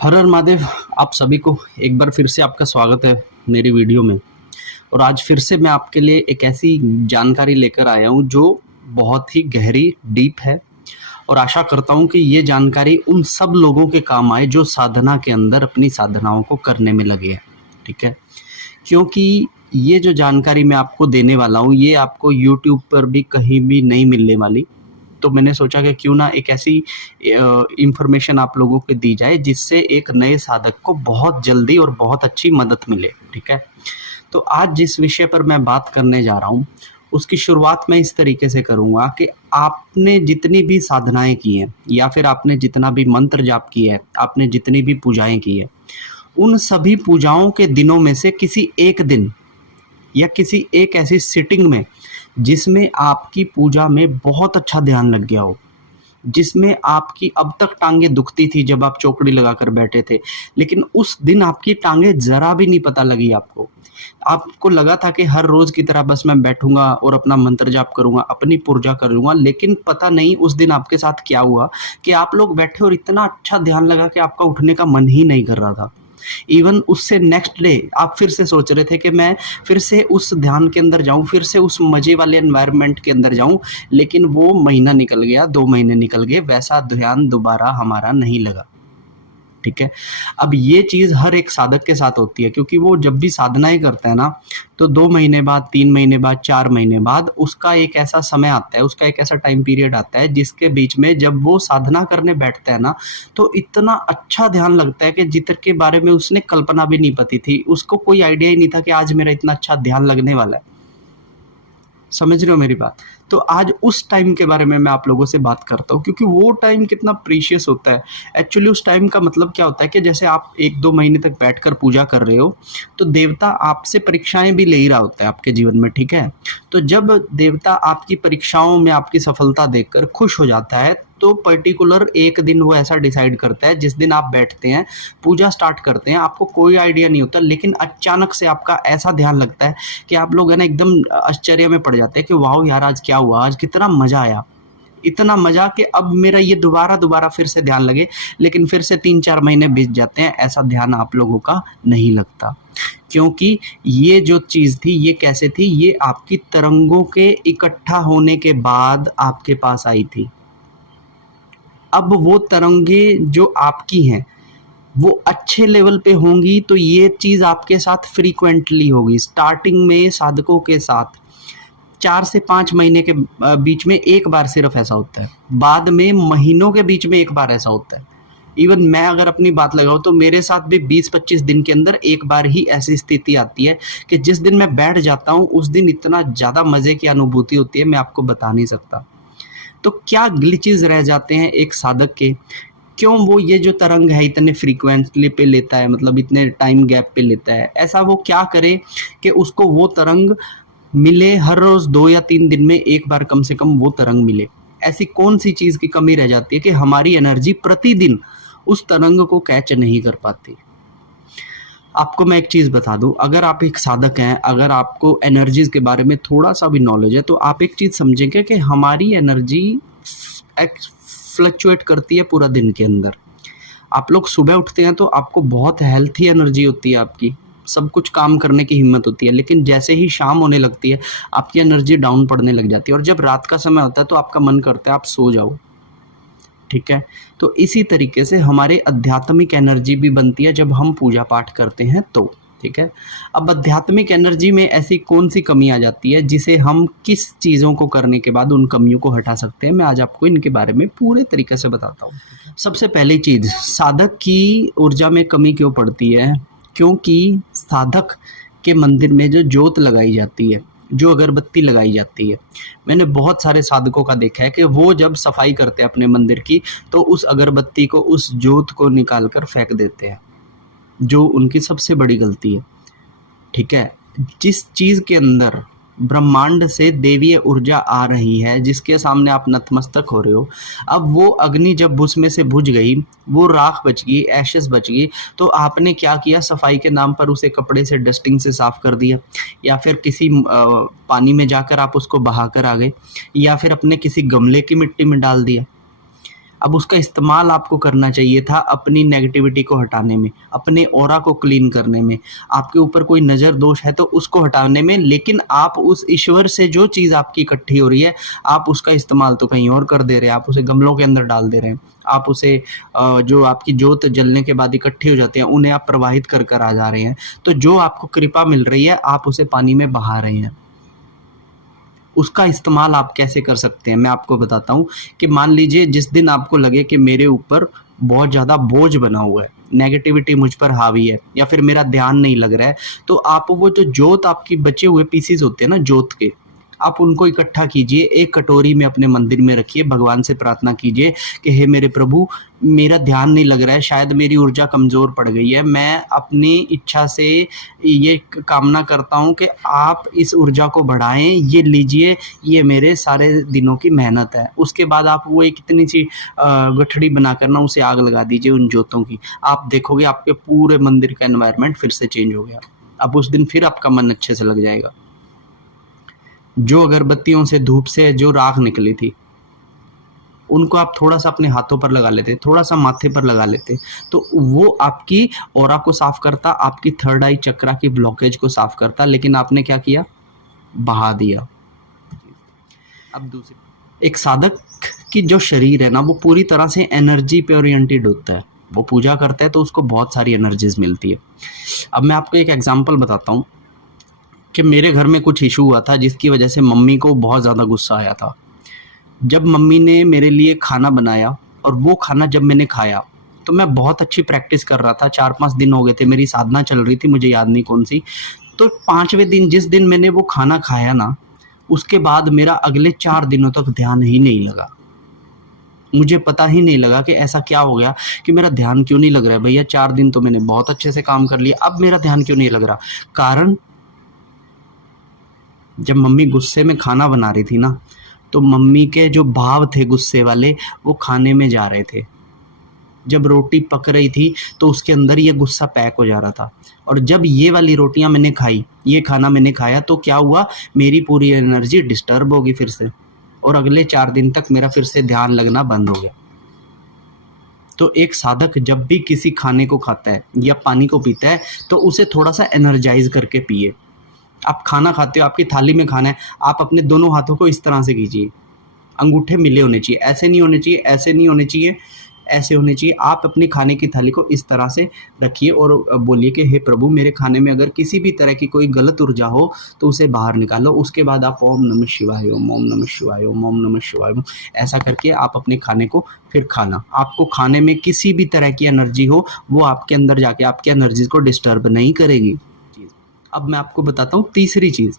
हर हर महादेव। आप सभी को एक बार फिर से आपका स्वागत है मेरी वीडियो में। और आज फिर से मैं आपके लिए एक ऐसी जानकारी लेकर आया हूँ जो बहुत ही गहरी डीप है। और आशा करता हूँ कि ये जानकारी उन सब लोगों के काम आए जो साधना के अंदर अपनी साधनाओं को करने में लगे हैं। ठीक है, क्योंकि ये जो जानकारी मैं आपको देने वाला हूँ ये आपको यूट्यूब पर भी कहीं भी नहीं मिलने वाली। तो मैंने सोचा कि क्यों ना एक ऐसी इंफॉर्मेशन आप लोगों को दी जाए जिससे एक नए साधक को बहुत जल्दी और बहुत अच्छी मदद मिले। ठीक है, तो आज जिस विषय पर मैं बात करने जा रहा हूँ उसकी शुरुआत मैं इस तरीके से करूँगा कि आपने जितनी भी साधनाएं की हैं या फिर आपने जितना भी मंत्र जाप किया है, आपने जितनी भी पूजाएं की है, उन सभी पूजाओं के दिनों में से किसी एक दिन या किसी एक ऐसी सिटिंग में जिसमें आपकी पूजा में बहुत अच्छा ध्यान लग गया हो, जिसमें आपकी अब तक टांगें दुखती थी जब आप चौकड़ी लगाकर बैठे थे, लेकिन उस दिन आपकी टांगें ज़रा भी नहीं पता लगी आपको। आपको लगा था कि हर रोज़ की तरह बस मैं बैठूँगा और अपना मंत्र जाप करूँगा, अपनी पूजा करूँगा, लेकिन पता नहीं उस दिन आपके साथ क्या हुआ कि आप लोग बैठे और इतना अच्छा ध्यान लगा कि आपका उठने का मन ही नहीं कर रहा था। इवन उससे नेक्स्ट डे आप फिर से सोच रहे थे कि मैं फिर से उस ध्यान के अंदर जाऊं, फिर से उस मजे वाले एनवायरनमेंट के अंदर जाऊं, लेकिन वो महीना निकल गया, 2 महीने निकल गए, वैसा ध्यान दोबारा हमारा नहीं लगा। ठीक है, अब ये चीज़ हर एक साधक के साथ होती है, क्योंकि वो जब भी साधनाएं करता है ना, तो 2 महीने बाद, 3 महीने बाद, 4 महीने बाद उसका एक ऐसा समय आता है, उसका एक ऐसा टाइम पीरियड आता है जिसके बीच में जब वो साधना करने बैठता है ना, तो इतना अच्छा ध्यान लगता है कि जिसके बारे में उसने कल्पना भी नहीं पती थी, उसको कोई आइडिया ही नहीं था कि आज मेरा इतना अच्छा ध्यान लगने वाला है। समझ रहे हो मेरी बात? तो आज उस टाइम के बारे में मैं आप लोगों से बात करता हूँ, क्योंकि वो टाइम कितना प्रीशियस होता है। एक्चुअली उस टाइम का मतलब क्या होता है कि जैसे आप 1-2 महीने तक बैठकर पूजा कर रहे हो, तो देवता आपसे परीक्षाएं भी ले ही रहा होता है आपके जीवन में। ठीक है, तो जब देवता आपकी परीक्षाओं में आपकी सफलता देखकर खुश हो जाता है, तो पर्टिकुलर एक दिन वो ऐसा डिसाइड करता है जिस दिन आप बैठते हैं, पूजा स्टार्ट करते हैं, आपको कोई आइडिया नहीं होता, लेकिन अचानक से आपका ऐसा ध्यान लगता है कि आप लोग है ना एकदम आश्चर्य में पड़ जाते हैं कि वाह यार, आज क्या हुआ, आज कितना मजा आया, इतना मजा कि अब मेरा ये दोबारा फिर से ध्यान लगे। लेकिन फिर से 3-4 महीने बीत जाते हैं, ऐसा ध्यान आप लोगों का नहीं लगता, क्योंकि ये जो चीज़ थी ये कैसे थी, ये आपकी तरंगों के इकट्ठा होने के बाद आपके पास आई थी। अब वो तरंगे जो आपकी हैं वो अच्छे लेवल पे होंगी तो ये चीज़ आपके साथ फ्रीक्वेंटली होगी। स्टार्टिंग में साधकों के साथ 4 से 5 महीने के बीच में एक बार सिर्फ ऐसा होता है, बाद में महीनों के बीच में एक बार ऐसा होता है। इवन मैं अगर अपनी बात लगाऊँ तो मेरे साथ भी 20-25 दिन के अंदर एक बार ही ऐसी स्थिति आती है कि जिस दिन मैं बैठ जाता हूँ उस दिन इतना ज़्यादा मज़े की अनुभूति होती है, मैं आपको बता नहीं सकता। तो क्या ग्लिचेस रह जाते हैं एक साधक के, क्यों वो ये जो तरंग है इतने फ्रीक्वेंटली पे लेता है, मतलब इतने टाइम गैप पे लेता है, ऐसा वो क्या करे कि उसको वो तरंग मिले हर रोज़ 2 या 3 दिन में एक बार कम से कम वो तरंग मिले। ऐसी कौन सी चीज़ की कमी रह जाती है कि हमारी एनर्जी प्रतिदिन उस तरंग को कैच नहीं कर पाती। आपको मैं एक चीज़ बता दूं, अगर आप एक साधक हैं, अगर आपको एनर्जीज के बारे में थोड़ा सा भी नॉलेज है, तो आप एक चीज़ समझेंगे कि हमारी एनर्जी फ्लक्चुएट करती है पूरा दिन के अंदर। आप लोग सुबह उठते हैं तो आपको बहुत हेल्थी एनर्जी होती है, आपकी सब कुछ काम करने की हिम्मत होती है, लेकिन जैसे ही शाम होने लगती है आपकी एनर्जी डाउन पड़ने लग जाती है, और जब रात का समय होता है तो आपका मन करता है आप सो जाओ। ठीक है, तो इसी तरीके से हमारे आध्यात्मिक एनर्जी भी बनती है जब हम पूजा पाठ करते हैं तो। ठीक है, अब आध्यात्मिक एनर्जी में ऐसी कौन सी कमी आ जाती है जिसे हम किस चीज़ों को करने के बाद उन कमियों को हटा सकते हैं, मैं आज आपको इनके बारे में पूरे तरीके से बताता हूँ। सबसे पहली चीज़, साधक की ऊर्जा में कमी क्यों पड़ती है? क्योंकि साधक के मंदिर में जो ज्योत लगाई जाती है, जो अगरबत्ती लगाई जाती है, मैंने बहुत सारे साधकों का देखा है कि वो जब सफाई करते हैं अपने मंदिर की तो उस अगरबत्ती को, उस ज्योत को निकाल कर फेंक देते हैं, जो उनकी सबसे बड़ी गलती है। ठीक है, जिस चीज़ के अंदर ब्रह्मांड से देवीय ऊर्जा आ रही है, जिसके सामने आप नतमस्तक हो रहे हो, अब वो अग्नि जब उसमें से बुझ गई, वो राख बच गई, एशेस बच गई, तो आपने क्या किया, सफाई के नाम पर उसे कपड़े से, डस्टिंग से साफ कर दिया, या फिर किसी पानी में जाकर आप उसको बहा कर आ गए, या फिर अपने किसी गमले की मिट्टी में डाल दिया। अब उसका इस्तेमाल आपको करना चाहिए था अपनी नेगेटिविटी को हटाने में, अपने ऑरा को क्लीन करने में, आपके ऊपर कोई नज़र दोष है तो उसको हटाने में। लेकिन आप उस ईश्वर से जो चीज़ आपकी इकट्ठी हो रही है, आप उसका इस्तेमाल तो कहीं और कर दे रहे हैं, आप उसे गमलों के अंदर डाल दे रहे हैं, आप उसे जो आपकी जोत जलने के बाद इकट्ठी हो जाती है उन्हें आप प्रवाहित कर कर आ जा रहे हैं। तो जो आपको कृपा मिल रही है आप उसे पानी में बहा रहे हैं। उसका इस्तेमाल आप कैसे कर सकते हैं मैं आपको बताता हूँ कि मान लीजिए जिस दिन आपको लगे कि मेरे ऊपर बहुत ज़्यादा बोझ बना हुआ है, नेगेटिविटी मुझ पर हावी है या फिर मेरा ध्यान नहीं लग रहा है, तो आप वो जो जोत आपकी बचे हुए पीसीज होते हैं ना जोत के, आप उनको इकट्ठा कीजिए, एक कटोरी में अपने मंदिर में रखिए, भगवान से प्रार्थना कीजिए कि हे मेरे प्रभु, मेरा ध्यान नहीं लग रहा है, शायद मेरी ऊर्जा कमज़ोर पड़ गई है, मैं अपनी इच्छा से ये कामना करता हूँ कि आप इस ऊर्जा को बढ़ाएं, ये लीजिए, ये मेरे सारे दिनों की मेहनत है। उसके बाद आप वो एक इतनी सी गठड़ी बनाकर ना उसे आग लगा दीजिए उन जोतों की, आप देखोगे आपके पूरे मंदिर का एनवायरनमेंट फिर से चेंज हो गया। अब उस दिन फिर आपका मन अच्छे से लग जाएगा। जो अगरबत्तियों से, धूप से जो राख निकली थी, उनको आप थोड़ा सा अपने हाथों पर लगा लेते, थोड़ा सा माथे पर लगा लेते, तो वो आपकी ऑरा को साफ करता, आपकी थर्ड आई चक्रा की ब्लॉकेज को साफ करता। लेकिन आपने क्या किया? बहा दिया। अब दूसरी, एक साधक की जो शरीर है ना वो पूरी तरह से एनर्जी पे ओरिएंटेड होता है। वो पूजा करता है तो उसको बहुत सारी एनर्जीज मिलती है। अब मैं आपको एक एग्जांपल बताता हूँ कि मेरे घर में कुछ इशू हुआ था जिसकी वजह से मम्मी को बहुत ज़्यादा गुस्सा आया था। जब मम्मी ने मेरे लिए खाना बनाया और वो खाना जब मैंने खाया तो मैं बहुत अच्छी प्रैक्टिस कर रहा था, 4-5 दिन हो गए थे, मेरी साधना चल रही थी, मुझे याद नहीं कौन सी। तो 5वें दिन जिस दिन मैंने वो खाना खाया ना, उसके बाद मेरा अगले 4 दिनों तक ध्यान ही नहीं लगा। मुझे पता ही नहीं लगा कि ऐसा क्या हो गया कि मेरा ध्यान क्यों नहीं लग रहा है। भैया 4 दिन तो मैंने बहुत अच्छे से काम कर लिया, अब मेरा ध्यान क्यों नहीं लग रहा? कारण, जब मम्मी गुस्से में खाना बना रही थी ना, तो मम्मी के जो भाव थे गुस्से वाले वो खाने में जा रहे थे। जब रोटी पक रही थी तो उसके अंदर ये गुस्सा पैक हो जा रहा था, और जब ये वाली रोटियां मैंने खाई, ये खाना मैंने खाया, तो क्या हुआ, मेरी पूरी एनर्जी डिस्टर्ब होगी फिर से, और अगले 4 दिन तक मेरा फिर से ध्यान लगना बंद हो गया। तो एक साधक जब भी किसी खाने को खाता है या पानी को पीता है तो उसे थोड़ा सा एनर्जाइज करके पिए। आप खाना खाते हो, आपकी थाली में खाना है, आप अपने दोनों हाथों को इस तरह से कीजिए, अंगूठे मिले होने चाहिए, ऐसे नहीं होने चाहिए, ऐसे नहीं होने चाहिए, ऐसे होने चाहिए। आप अपनी खाने की थाली को इस तरह से रखिए और बोलिए कि हे प्रभु, मेरे खाने में अगर किसी भी तरह की कोई गलत ऊर्जा हो तो उसे बाहर निकालो। उसके बाद आप ओम नमः शिवाय ओम, ओम नमः शिवाय ओम, ओम नमः शिवाय ओम, ऐसा करके आप अपने खाने को फिर खाना। आपको खाने में किसी भी तरह की एनर्जी हो वो आपके अंदर जाके आपकी एनर्जी को डिस्टर्ब नहीं करेगी। अब मैं आपको बताता हूँ तीसरी चीज़।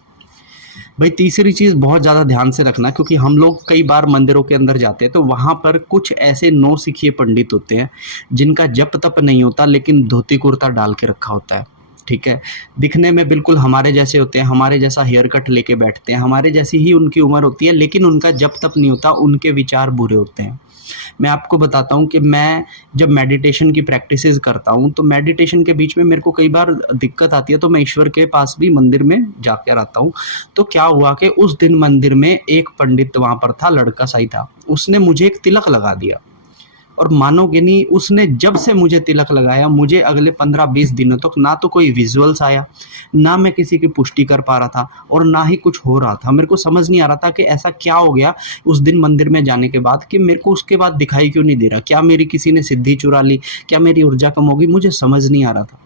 भाई तीसरी चीज़ बहुत ज़्यादा ध्यान से रखना, क्योंकि हम लोग कई बार मंदिरों के अंदर जाते हैं तो वहाँ पर कुछ ऐसे नौसिखिए पंडित होते हैं जिनका जप तप नहीं होता लेकिन धोती कुर्ता डाल के रखा होता है, ठीक है। दिखने में बिल्कुल हमारे जैसे होते हैं, हमारे जैसा हेयर कट लेके बैठते हैं, हमारे जैसी ही उनकी उम्र होती है, लेकिन उनका जप तप नहीं होता, उनके विचार बुरे होते हैं। मैं आपको बताता हूँ कि मैं जब मेडिटेशन की प्रैक्टिसेस करता हूँ तो मेडिटेशन के बीच में मेरे को कई बार दिक्कत आती है, तो मैं ईश्वर के पास भी मंदिर में जाकर आता हूँ। तो क्या हुआ कि उस दिन मंदिर में एक पंडित वहाँ पर था, लड़का सा ही था, उसने मुझे एक तिलक लगा दिया, और मानोगे नहीं, उसने जब से मुझे तिलक लगाया, मुझे अगले 15-20 दिनों तक ना तो कोई विजुअल्स आया, ना मैं किसी की पुष्टि कर पा रहा था, और ना ही कुछ हो रहा था। मेरे को समझ नहीं आ रहा था कि ऐसा क्या हो गया उस दिन मंदिर में जाने के बाद कि मेरे को उसके बाद दिखाई क्यों नहीं दे रहा। क्या मेरी किसी ने सिद्धि चुरा ली? क्या मेरी ऊर्जा कम होगी? मुझे समझ नहीं आ रहा था।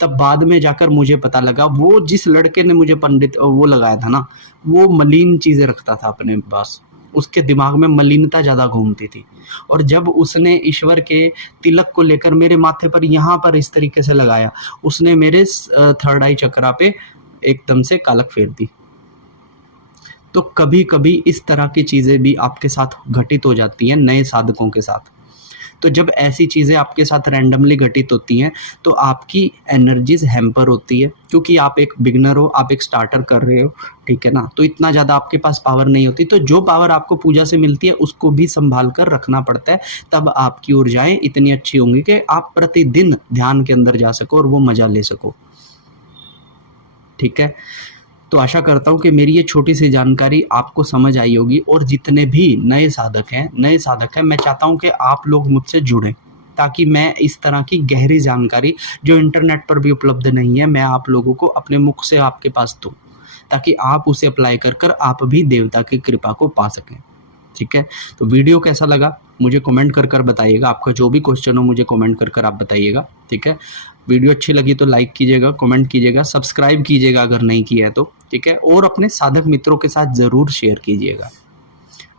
तब बाद में जाकर मुझे पता लगा वो जिस लड़के ने मुझे पंडित वो लगाया था ना, वो मलिन चीज़ें रखता था अपने पास, उसके दिमाग में मलिनता ज़्यादा घूमती थी। और जब उसने ईश्वर के तिलक को लेकर मेरे माथे पर यहाँ पर इस तरीके से लगाया, उसने मेरे थर्ड आई चक्रा पे एकदम से कालक फेर दी। तो कभी कभी इस तरह की चीज़ें भी आपके साथ घटित हो जाती हैं नए साधकों के साथ। तो जब ऐसी चीज़ें आपके साथ रैंडमली घटित होती हैं तो आपकी एनर्जीज हैम्पर होती है, क्योंकि आप एक बिगनर हो, आप एक स्टार्टर कर रहे हो, ठीक है ना। तो इतना ज़्यादा आपके पास पावर नहीं होती, तो जो पावर आपको पूजा से मिलती है उसको भी संभाल कर रखना पड़ता है, तब आपकी ऊर्जाएं इतनी अच्छी होंगी कि आप प्रतिदिन ध्यान के अंदर जा सको और वो मज़ा ले सको, ठीक है। तो आशा करता हूँ कि मेरी ये छोटी सी जानकारी आपको समझ आई होगी, और जितने भी नए साधक हैं, मैं चाहता हूँ कि आप लोग मुझसे जुड़ें, ताकि मैं इस तरह की गहरी जानकारी जो इंटरनेट पर भी उपलब्ध नहीं है, मैं आप लोगों को अपने मुख से आपके पास दूँ, ताकि आप उसे अप्लाई कर आप भी देवता की कृपा को पा सकें। ठीक है, तो वीडियो कैसा लगा मुझे कमेंट कर बताइएगा। आपका जो भी क्वेश्चन हो मुझे कमेंट कर आप बताइएगा। ठीक है, वीडियो अच्छी लगी तो लाइक कीजिएगा, कमेंट कीजिएगा, सब्सक्राइब कीजिएगा अगर नहीं किया है तो। ठीक है, और अपने साधक मित्रों के साथ ज़रूर शेयर कीजिएगा।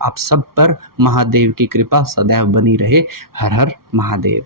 आप सब पर महादेव की कृपा सदैव बनी रहे। हर हर महादेव।